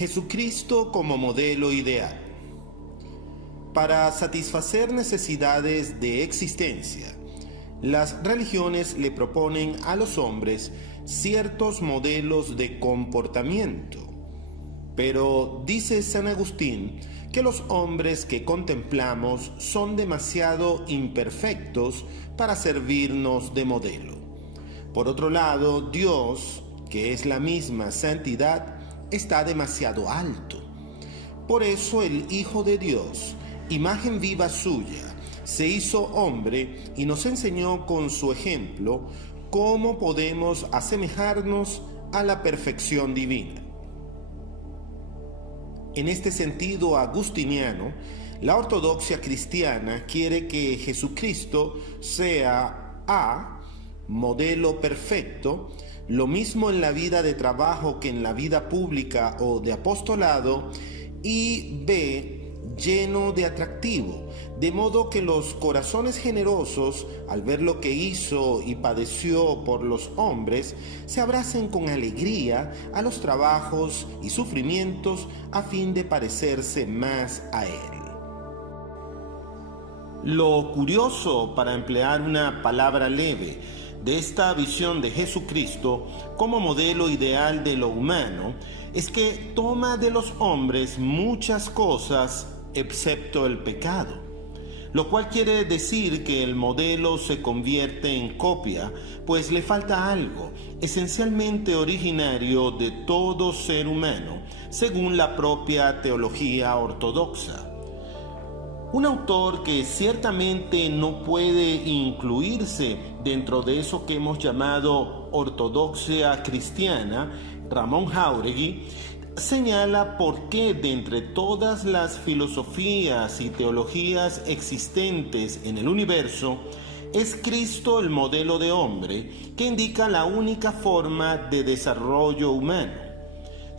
Jesucristo como modelo ideal. Para satisfacer necesidades de existencia, las religiones le proponen a los hombres ciertos modelos de comportamiento. Pero dice San Agustín que los hombres que contemplamos son demasiado imperfectos para servirnos de modelo. Por otro lado, Dios, que es la misma santidad, está demasiado alto. Por eso el Hijo de Dios, imagen viva suya, se hizo hombre y nos enseñó con su ejemplo cómo podemos asemejarnos a la perfección divina. En este sentido agustiniano, la ortodoxia cristiana quiere que Jesucristo sea A, modelo perfecto, lo mismo en la vida de trabajo que en la vida pública o de apostolado, y B, lleno de atractivo, de modo que los corazones generosos, al ver lo que hizo y padeció por los hombres, se abracen con alegría a los trabajos y sufrimientos a fin de parecerse más a él. Lo curioso, para emplear una palabra leve, de esta visión de Jesucristo como modelo ideal de lo humano es que toma de los hombres muchas cosas excepto el pecado, lo cual quiere decir que el modelo se convierte en copia, pues le falta algo esencialmente originario de todo ser humano, según la propia teología ortodoxa. Un autor que ciertamente no puede incluirse dentro de eso que hemos llamado ortodoxia cristiana, Ramón Jáuregui, señala por qué de entre todas las filosofías y teologías existentes en el universo, es Cristo el modelo de hombre que indica la única forma de desarrollo humano.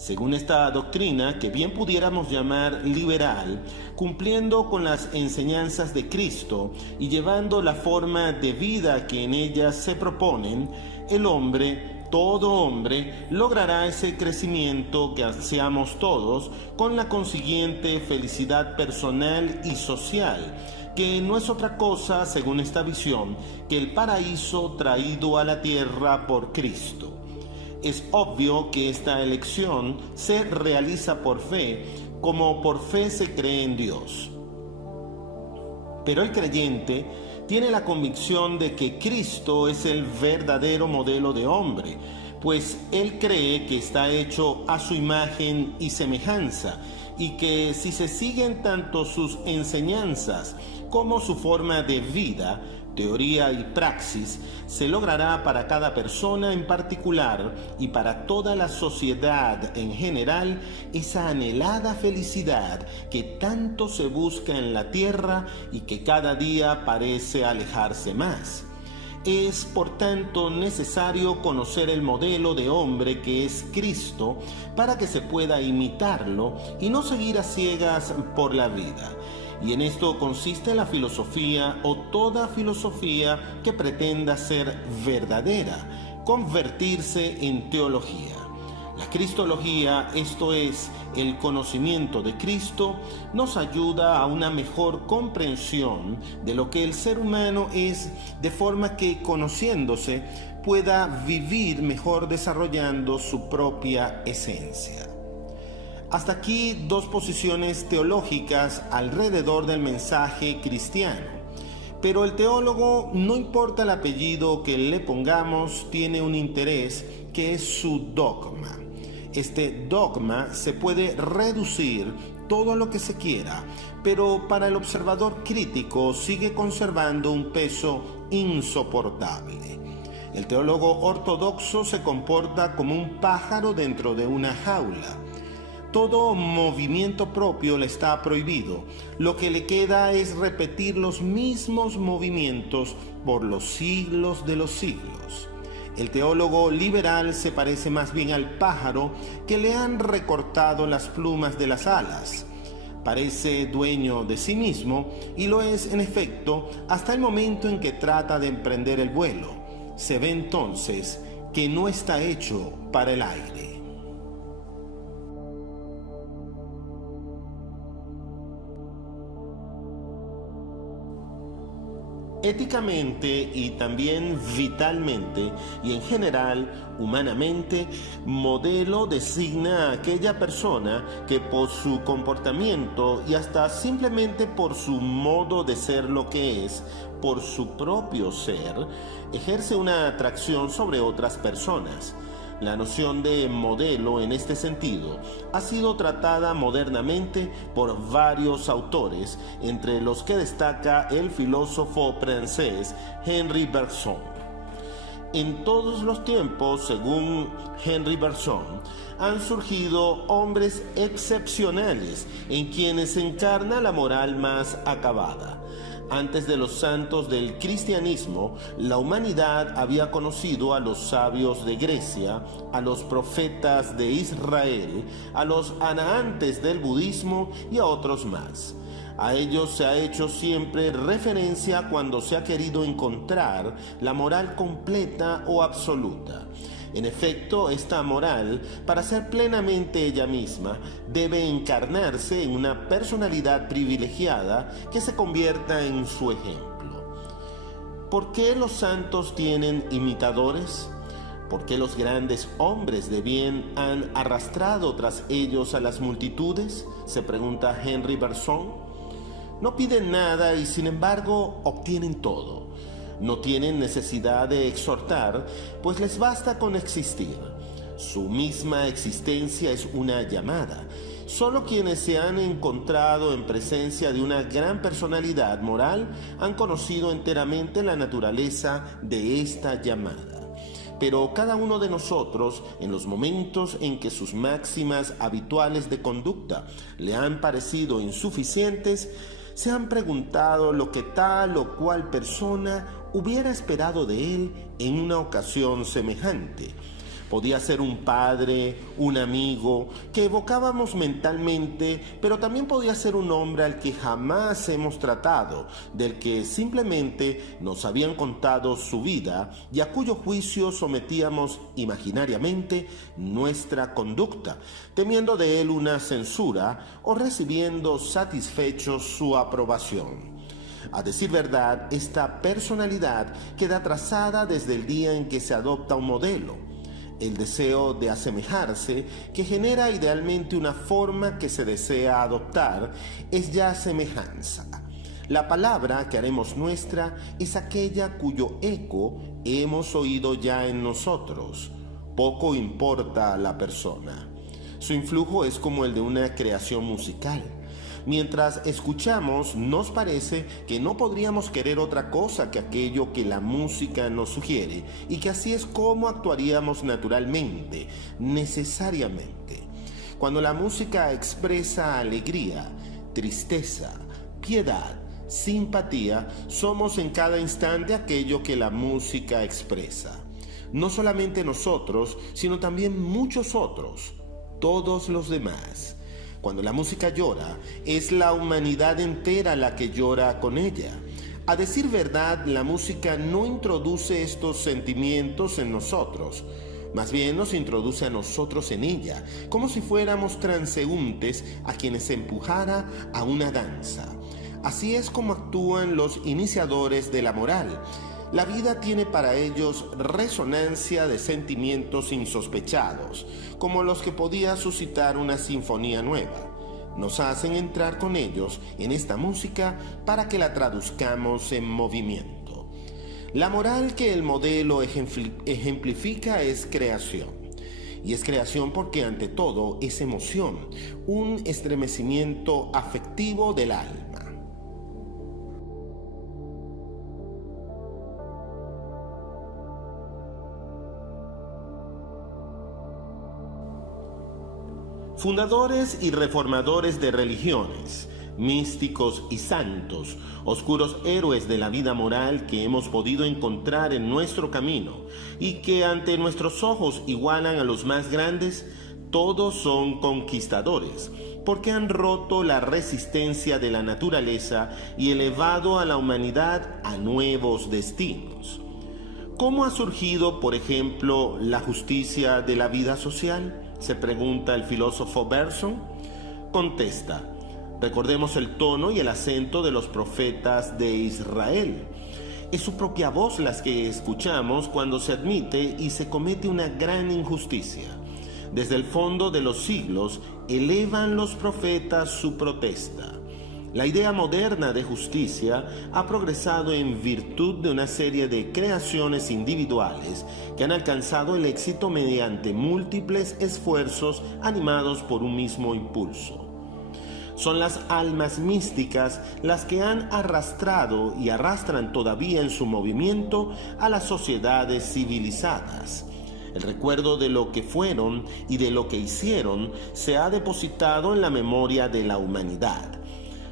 Según esta doctrina, que bien pudiéramos llamar liberal, cumpliendo con las enseñanzas de Cristo y llevando la forma de vida que en ellas se proponen, el hombre, todo hombre, logrará ese crecimiento que ansiamos todos, con la consiguiente felicidad personal y social, que no es otra cosa, según esta visión, que el paraíso traído a la tierra por Cristo. Es obvio que esta elección se realiza por fe, como por fe se cree en Dios. Pero el creyente tiene la convicción de que Cristo es el verdadero modelo de hombre, pues él cree que está hecho a su imagen y semejanza, y que si se siguen tanto sus enseñanzas como su forma de vida, teoría y praxis, se logrará para cada persona en particular y para toda la sociedad en general esa anhelada felicidad que tanto se busca en la tierra y que cada día parece alejarse más. Es, por tanto, necesario conocer el modelo de hombre que es Cristo para que se pueda imitarlo y no seguir a ciegas por la vida. Y en esto consiste la filosofía o toda filosofía que pretenda ser verdadera, convertirse en teología. La cristología, esto es, el conocimiento de Cristo, nos ayuda a una mejor comprensión de lo que el ser humano es, de forma que, conociéndose, pueda vivir mejor desarrollando su propia esencia. Hasta aquí dos posiciones teológicas alrededor del mensaje cristiano. Pero el teólogo, no importa el apellido que le pongamos, tiene un interés que es su dogma. Este dogma se puede reducir todo lo que se quiera, pero para el observador crítico sigue conservando un peso insoportable. El teólogo ortodoxo se comporta como un pájaro dentro de una jaula. Todo movimiento propio le está prohibido. Lo que le queda es repetir los mismos movimientos por los siglos de los siglos. El teólogo liberal se parece más bien al pájaro que le han recortado las plumas de las alas. Parece dueño de sí mismo y lo es en efecto hasta el momento en que trata de emprender el vuelo. Se ve entonces que no está hecho para el aire. éticamente y también vitalmente y en general humanamente, modelo designa a aquella persona que por su comportamiento y hasta simplemente por su modo de ser lo que es, por su propio ser, ejerce una atracción sobre otras personas. La noción de modelo en este sentido ha sido tratada modernamente por varios autores, entre los que destaca el filósofo francés Henri Bergson. En todos los tiempos, según Henri Bergson, han surgido hombres excepcionales en quienes se encarna la moral más acabada. Antes de los santos del cristianismo, la humanidad había conocido a los sabios de Grecia, a los profetas de Israel, a los anaantes del budismo y a otros más. A ellos se ha hecho siempre referencia cuando se ha querido encontrar la moral completa o absoluta. En efecto, esta moral, para ser plenamente ella misma, debe encarnarse en una personalidad privilegiada que se convierta en su ejemplo. ¿Por qué los santos tienen imitadores? ¿Por qué los grandes hombres de bien han arrastrado tras ellos a las multitudes?, se pregunta Henri Bergson. No piden nada y sin embargo obtienen todo. No tienen necesidad de exhortar, pues les basta con existir. Su misma existencia es una llamada. Solo quienes se han encontrado en presencia de una gran personalidad moral han conocido enteramente la naturaleza de esta llamada. Pero cada uno de nosotros, en los momentos en que sus máximas habituales de conducta le han parecido insuficientes, se han preguntado lo que tal o cual persona hubiera esperado de él en una ocasión semejante. Podía ser un padre, un amigo, que evocábamos mentalmente, pero también podía ser un hombre al que jamás hemos tratado, del que simplemente nos habían contado su vida y a cuyo juicio sometíamos imaginariamente nuestra conducta, temiendo de él una censura o recibiendo satisfechos su aprobación. A decir verdad, esta personalidad queda trazada desde el día en que se adopta un modelo. El deseo de asemejarse, que genera idealmente una forma que se desea adoptar, es ya semejanza. La palabra que haremos nuestra es aquella cuyo eco hemos oído ya en nosotros. Poco importa la persona. Su influjo es como el de una creación musical. Mientras escuchamos, nos parece que no podríamos querer otra cosa que aquello que la música nos sugiere, y que así es como actuaríamos naturalmente, necesariamente. Cuando la música expresa alegría, tristeza, piedad, simpatía, somos en cada instante aquello que la música expresa. No solamente nosotros, sino también muchos otros, todos los demás. Cuando la música llora, es la humanidad entera la que llora con ella. A decir verdad, la música no introduce estos sentimientos en nosotros. Más bien nos introduce a nosotros en ella, como si fuéramos transeúntes a quienes se empujara a una danza. Así es como actúan los iniciadores de la moral. La vida tiene para ellos resonancia de sentimientos insospechados, como los que podía suscitar una sinfonía nueva. Nos hacen entrar con ellos en esta música para que la traduzcamos en movimiento. La moral que el modelo ejemplifica es creación. Y es creación porque ante todo es emoción, un estremecimiento afectivo del alma. Fundadores y reformadores de religiones, místicos y santos, oscuros héroes de la vida moral que hemos podido encontrar en nuestro camino y que ante nuestros ojos igualan a los más grandes, todos son conquistadores, porque han roto la resistencia de la naturaleza y elevado a la humanidad a nuevos destinos. ¿Cómo ha surgido, por ejemplo, la justicia de la vida social?, se pregunta el filósofo Bergson. Contesta: recordemos el tono y el acento de los profetas de Israel. Es su propia voz la que escuchamos cuando se admite y se comete una gran injusticia. Desde el fondo de los siglos elevan los profetas su protesta. La idea moderna de justicia ha progresado en virtud de una serie de creaciones individuales que han alcanzado el éxito mediante múltiples esfuerzos animados por un mismo impulso. Son las almas místicas las que han arrastrado y arrastran todavía en su movimiento a las sociedades civilizadas. El recuerdo de lo que fueron y de lo que hicieron se ha depositado en la memoria de la humanidad.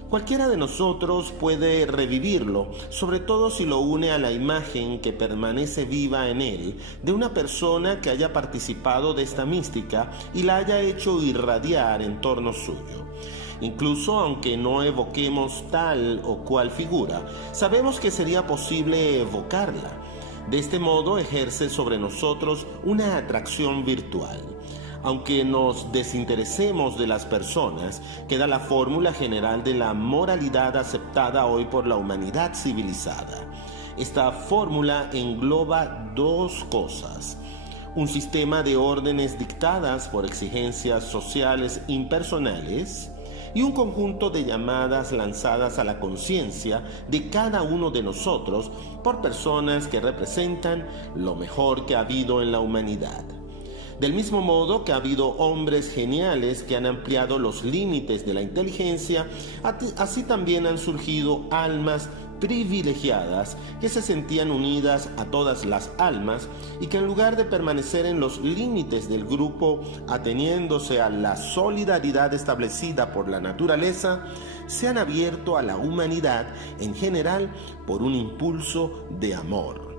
Cualquiera de nosotros puede revivirlo, sobre todo si lo une a la imagen que permanece viva en él de una persona que haya participado de esta mística y la haya hecho irradiar en torno suyo. Incluso aunque no evoquemos tal o cual figura, sabemos que sería posible evocarla. De este modo ejerce sobre nosotros una atracción virtual. Aunque nos desinteresemos de las personas, queda la fórmula general de la moralidad aceptada hoy por la humanidad civilizada. Esta fórmula engloba dos cosas: un sistema de órdenes dictadas por exigencias sociales impersonales y un conjunto de llamadas lanzadas a la conciencia de cada uno de nosotros por personas que representan lo mejor que ha habido en la humanidad. Del mismo modo que ha habido hombres geniales que han ampliado los límites de la inteligencia, así también han surgido almas privilegiadas que se sentían unidas a todas las almas y que en lugar de permanecer en los límites del grupo ateniéndose a la solidaridad establecida por la naturaleza, se han abierto a la humanidad en general por un impulso de amor.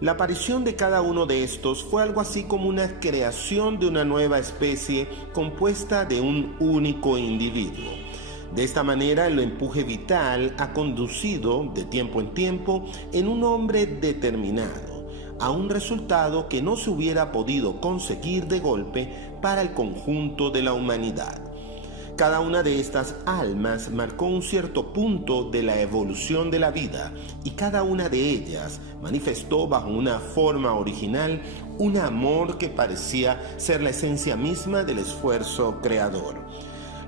La aparición de cada uno de estos fue algo así como una creación de una nueva especie compuesta de un único individuo. De esta manera, el empuje vital ha conducido de tiempo en tiempo en un hombre determinado a un resultado que no se hubiera podido conseguir de golpe para el conjunto de la humanidad. Cada una de estas almas marcó un cierto punto de la evolución de la vida y cada una de ellas manifestó bajo una forma original un amor que parecía ser la esencia misma del esfuerzo creador.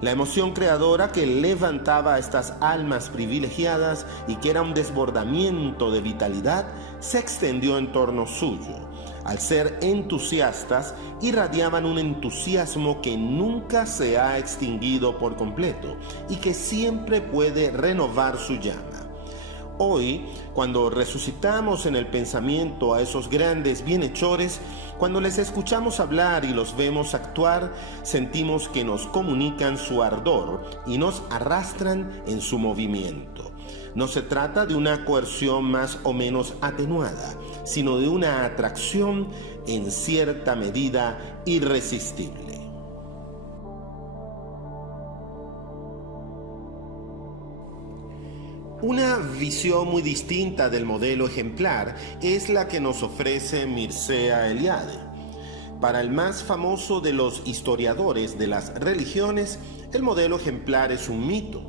La emoción creadora que levantaba a estas almas privilegiadas y que era un desbordamiento de vitalidad se extendió en torno suyo. Al ser entusiastas, irradiaban un entusiasmo que nunca se ha extinguido por completo y que siempre puede renovar su llama. Hoy, cuando resucitamos en el pensamiento a esos grandes bienhechores, cuando les escuchamos hablar y los vemos actuar, sentimos que nos comunican su ardor y nos arrastran en su movimiento. No se trata de una coerción más o menos atenuada, sino de una atracción en cierta medida irresistible. Una visión muy distinta del modelo ejemplar es la que nos ofrece Mircea Eliade. Para el más famoso de los historiadores de las religiones, el modelo ejemplar es un mito.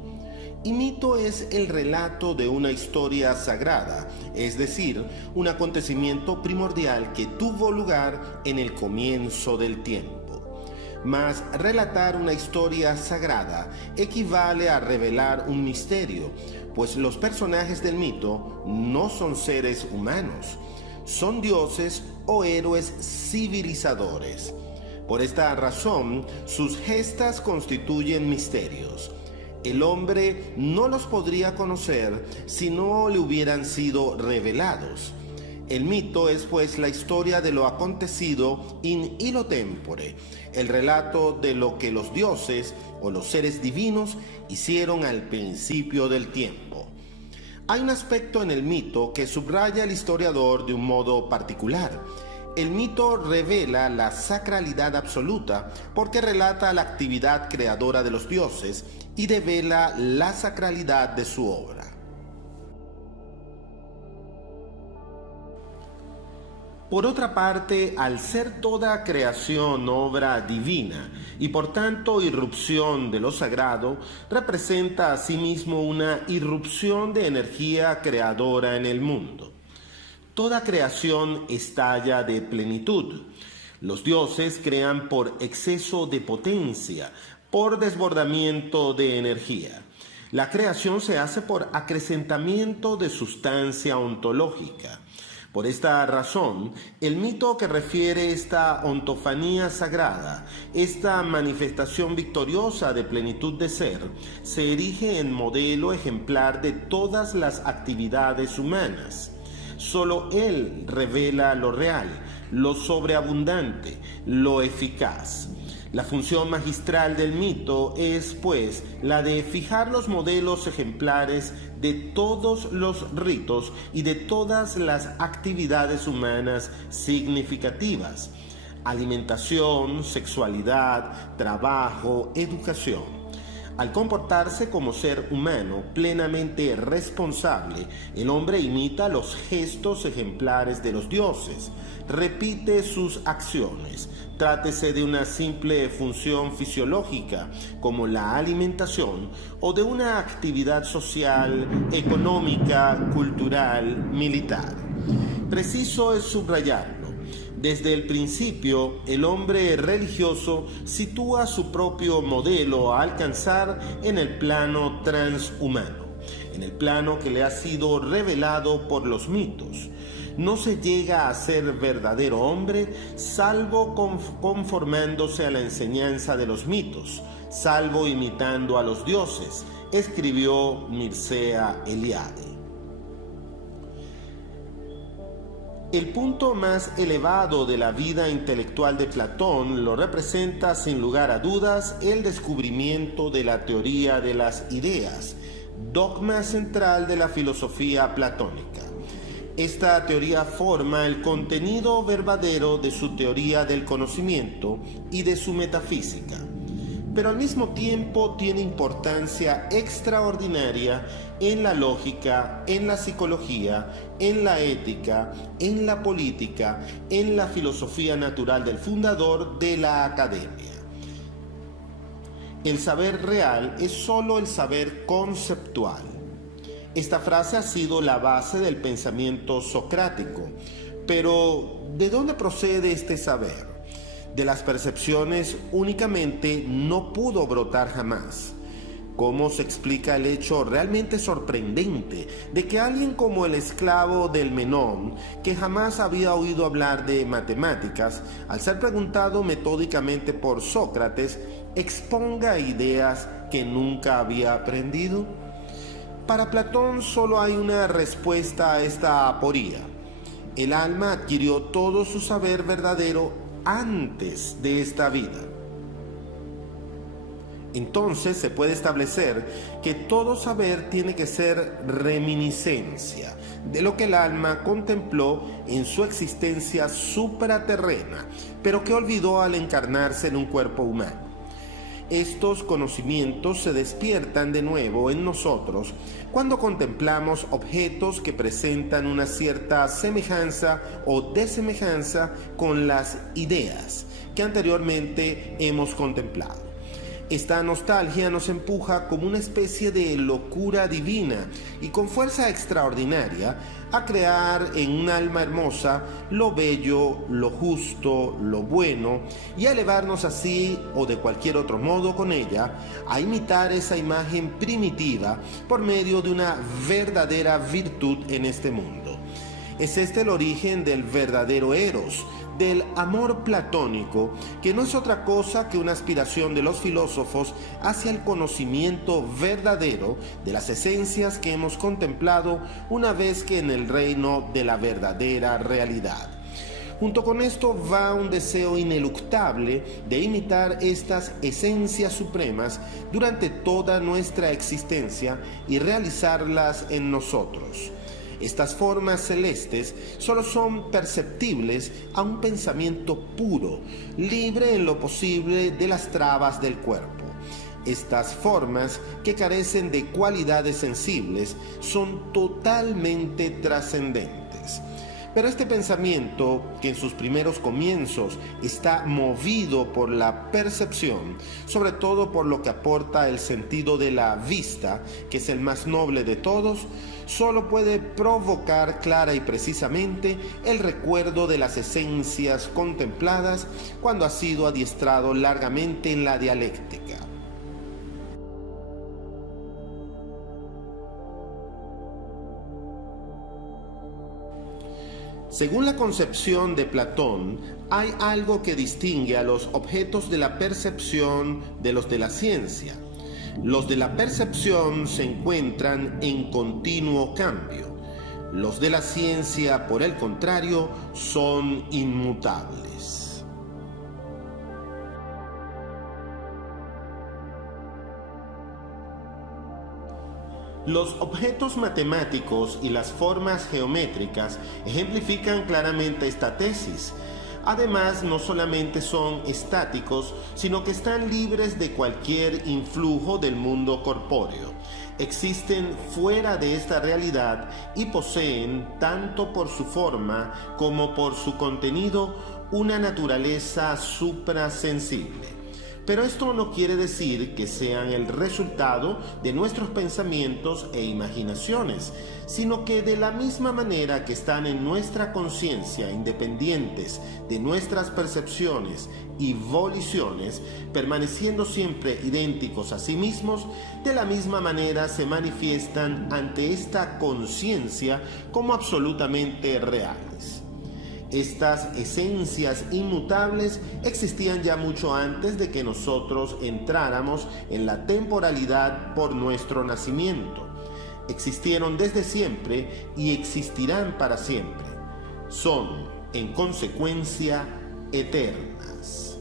Y mito es el relato de una historia sagrada, es decir, un acontecimiento primordial que tuvo lugar en el comienzo del tiempo. Mas relatar una historia sagrada equivale a revelar un misterio, pues los personajes del mito no son seres humanos, son dioses o héroes civilizadores. Por esta razón, sus gestas constituyen misterios. El hombre no los podría conocer si no le hubieran sido revelados. El mito es pues la historia de lo acontecido in illo tempore, el relato de lo que los dioses o los seres divinos hicieron al principio del tiempo. Hay un aspecto en el mito que subraya al historiador de un modo particular. El mito revela la sacralidad absoluta porque relata la actividad creadora de los dioses y devela la sacralidad de su obra. Por otra parte, al ser toda creación obra divina y por tanto irrupción de lo sagrado, representa asimismo una irrupción de energía creadora en el mundo. Toda creación estalla de plenitud. Los dioses crean por exceso de potencia, por desbordamiento de energía. La creación se hace por acrecentamiento de sustancia ontológica. Por esta razón, el mito que refiere esta ontofanía sagrada, esta manifestación victoriosa de plenitud de ser, se erige en modelo ejemplar de todas las actividades humanas. Solo él revela lo real, lo sobreabundante, lo eficaz. La función magistral del mito es, pues, la de fijar los modelos ejemplares de todos los ritos y de todas las actividades humanas significativas: alimentación, sexualidad, trabajo, educación. Al comportarse como ser humano plenamente responsable, el hombre imita los gestos ejemplares de los dioses, repite sus acciones, trátese de una simple función fisiológica como la alimentación o de una actividad social, económica, cultural, militar. Preciso es subrayarlo. Desde el principio, el hombre religioso sitúa su propio modelo a alcanzar en el plano transhumano, en el plano que le ha sido revelado por los mitos. No se llega a ser verdadero hombre salvo conformándose a la enseñanza de los mitos, salvo imitando a los dioses, escribió Mircea Eliade. El punto más elevado de la vida intelectual de Platón lo representa sin lugar a dudas el descubrimiento de la teoría de las ideas, dogma central de la filosofía platónica. Esta teoría forma el contenido verdadero de su teoría del conocimiento y de su metafísica, pero al mismo tiempo tiene importancia extraordinaria en la lógica, en la psicología, en la ética, en la política, en la filosofía natural del fundador de la academia. El saber real es sólo el saber conceptual. Esta frase ha sido la base del pensamiento socrático, pero ¿de dónde procede este saber? De las percepciones únicamente no pudo brotar jamás. ¿Cómo se explica el hecho realmente sorprendente de que alguien como el esclavo del Menón, que jamás había oído hablar de matemáticas, al ser preguntado metódicamente por Sócrates, exponga ideas que nunca había aprendido? Para Platón solo hay una respuesta a esta aporía. El alma adquirió todo su saber verdadero antes de esta vida. Entonces se puede establecer que todo saber tiene que ser reminiscencia de lo que el alma contempló en su existencia supraterrena, pero que olvidó al encarnarse en un cuerpo humano. Estos conocimientos se despiertan de nuevo en nosotros cuando contemplamos objetos que presentan una cierta semejanza o desemejanza con las ideas que anteriormente hemos contemplado. Esta nostalgia nos empuja como una especie de locura divina y con fuerza extraordinaria a crear en un alma hermosa lo bello, lo justo, lo bueno, y a elevarnos así o de cualquier otro modo con ella a imitar esa imagen primitiva por medio de una verdadera virtud en este mundo. Es este el origen del verdadero eros, del amor platónico, que no es otra cosa que una aspiración de los filósofos hacia el conocimiento verdadero de las esencias que hemos contemplado una vez que en el reino de la verdadera realidad. Junto con esto va un deseo ineluctable de imitar estas esencias supremas durante toda nuestra existencia y realizarlas en nosotros. Estas formas celestes solo son perceptibles a un pensamiento puro, libre en lo posible de las trabas del cuerpo. Estas formas, que carecen de cualidades sensibles, son totalmente trascendentes. Pero este pensamiento, que en sus primeros comienzos está movido por la percepción, sobre todo por lo que aporta el sentido de la vista, que es el más noble de todos, solo puede provocar clara y precisamente el recuerdo de las esencias contempladas cuando ha sido adiestrado largamente en la dialéctica. Según la concepción de Platón, hay algo que distingue a los objetos de la percepción de los de la ciencia. Los de la percepción se encuentran en continuo cambio. Los de la ciencia, por el contrario, son inmutables. Los objetos matemáticos y las formas geométricas ejemplifican claramente esta tesis. Además, no solamente son estáticos, sino que están libres de cualquier influjo del mundo corpóreo. Existen fuera de esta realidad y poseen, tanto por su forma como por su contenido, una naturaleza suprasensible. Pero esto no quiere decir que sean el resultado de nuestros pensamientos e imaginaciones, sino que de la misma manera que están en nuestra conciencia, independientes de nuestras percepciones y voliciones, permaneciendo siempre idénticos a sí mismos, de la misma manera se manifiestan ante esta conciencia como absolutamente reales. Estas esencias inmutables existían ya mucho antes de que nosotros entráramos en la temporalidad por nuestro nacimiento. Existieron desde siempre y existirán para siempre. Son, en consecuencia, eternas.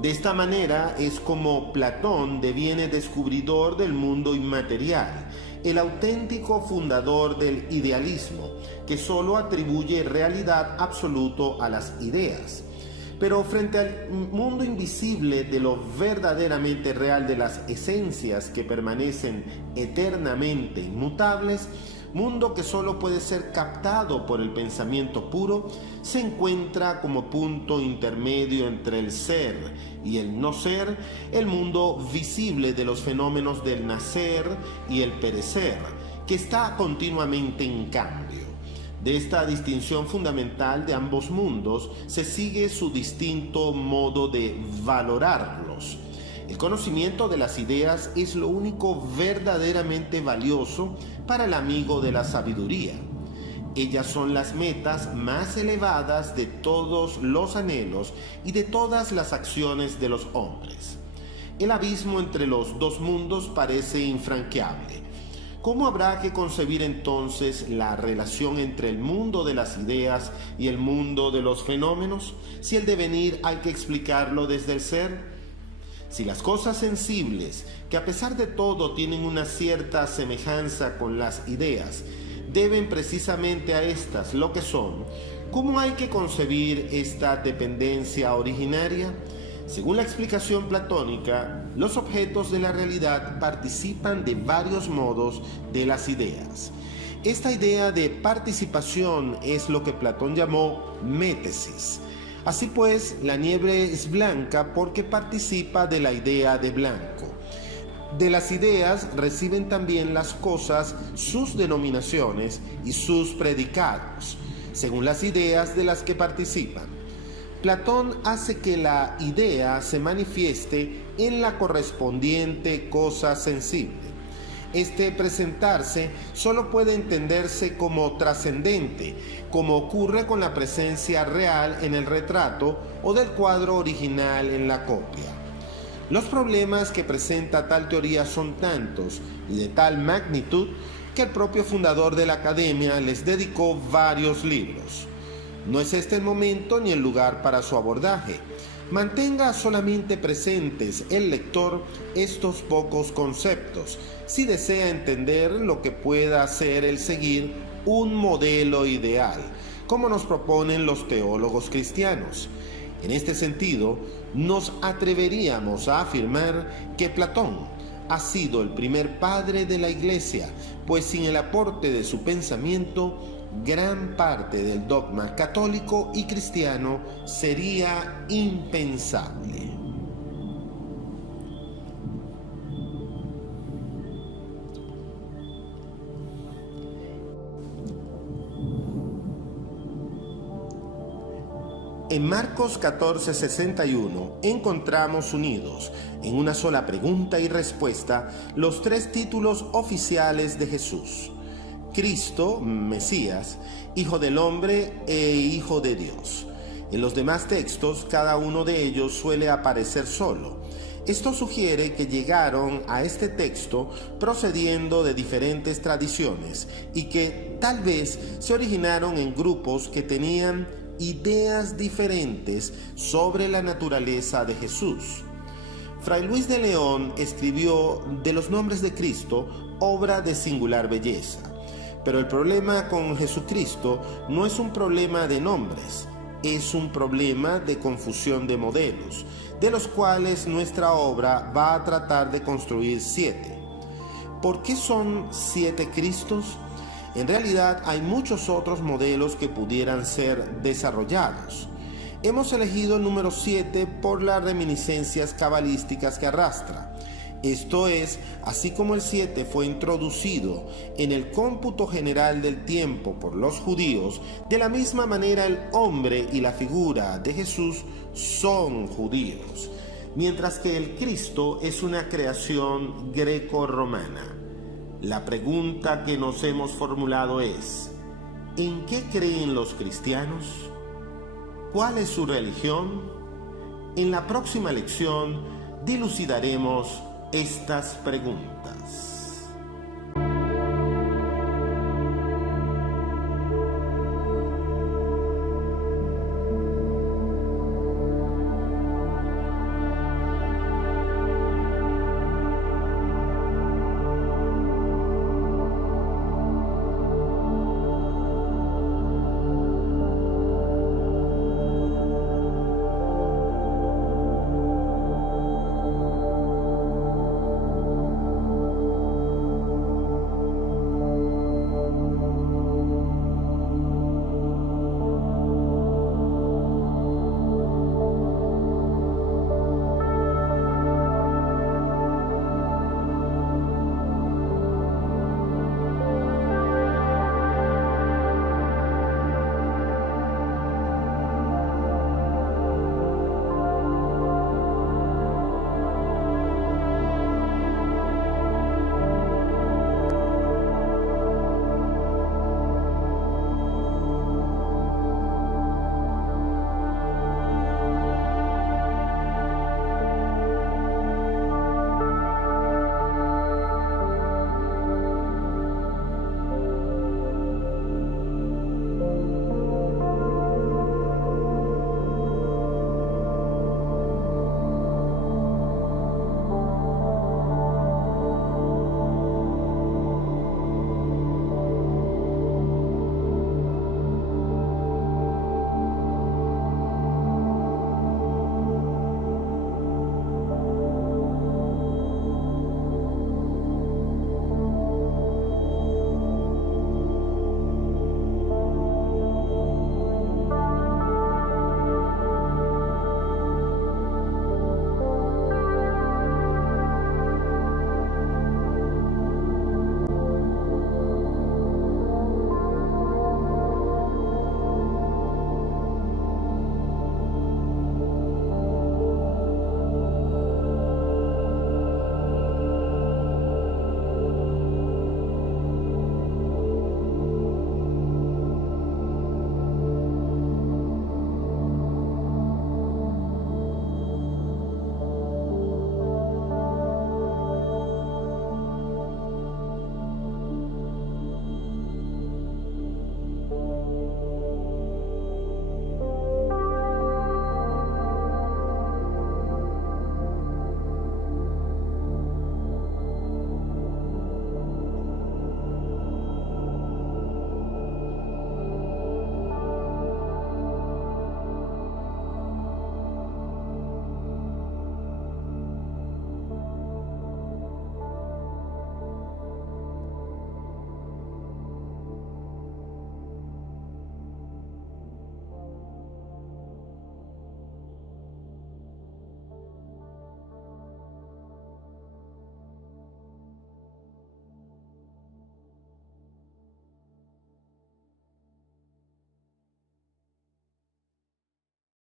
De esta manera es como Platón deviene descubridor del mundo inmaterial, el auténtico fundador del idealismo, que solo atribuye realidad absoluta a las ideas. Pero frente al mundo invisible de lo verdaderamente real de las esencias que permanecen eternamente inmutables, mundo que solo puede ser captado por el pensamiento puro, se encuentra como punto intermedio entre el ser y el no ser, el mundo visible de los fenómenos del nacer y el perecer, que está continuamente en cambio. De esta distinción fundamental de ambos mundos se sigue su distinto modo de valorarlos. El conocimiento de las ideas es lo único verdaderamente valioso para el amigo de la sabiduría. Ellas son las metas más elevadas de todos los anhelos y de todas las acciones de los hombres. El abismo entre los dos mundos parece infranqueable. ¿Cómo habrá que concebir entonces la relación entre el mundo de las ideas y el mundo de los fenómenos, si el devenir hay que explicarlo desde el ser? Si las cosas sensibles, que a pesar de todo tienen una cierta semejanza con las ideas, deben precisamente a estas lo que son, ¿cómo hay que concebir esta dependencia originaria? Según la explicación platónica, los objetos de la realidad participan de varios modos de las ideas. Esta idea de participación es lo que Platón llamó métesis. Así pues, la nieve es blanca porque participa de la idea de blanco. De las ideas reciben también las cosas sus denominaciones y sus predicados, según las ideas de las que participan. Platón hace que la idea se manifieste en la correspondiente cosa sensible. Este presentarse solo puede entenderse como trascendente, como ocurre con la presencia real en el retrato o del cuadro original en la copia. Los problemas que presenta tal teoría son tantos y de tal magnitud que el propio fundador de la academia les dedicó varios libros. No es este el momento ni el lugar para su abordaje. Mantenga solamente presentes el lector estos pocos conceptos, si desea entender lo que pueda ser el seguir un modelo ideal, como nos proponen los teólogos cristianos. En este sentido, nos atreveríamos a afirmar que Platón ha sido el primer padre de la Iglesia, pues sin el aporte de su pensamiento, gran parte del dogma católico y cristiano sería impensable. En Marcos 14:61 encontramos unidos en una sola pregunta y respuesta los tres títulos oficiales de Jesús: Cristo, Mesías, Hijo del Hombre e Hijo de Dios. En los demás textos, cada uno de ellos suele aparecer solo. Esto sugiere que llegaron a este texto procediendo de diferentes tradiciones y que tal vez se originaron en grupos que tenían ideas diferentes sobre la naturaleza de Jesús. Fray Luis de León escribió de los nombres de Cristo obra de singular belleza, pero el problema con Jesucristo no es un problema de nombres, es un problema de confusión de modelos, de los cuales nuestra obra va a tratar de construir 7. ¿Por qué son 7 Cristos? En realidad hay muchos otros modelos que pudieran ser desarrollados. Hemos elegido el número 7 por las reminiscencias cabalísticas que arrastra. Esto es, así como el 7 fue introducido en el cómputo general del tiempo por los judíos, de la misma manera el hombre y la figura de Jesús son judíos, mientras que el Cristo es una creación greco-romana. La pregunta que nos hemos formulado es: ¿en qué creen los cristianos? ¿Cuál es su religión? En la próxima lección dilucidaremos estas preguntas.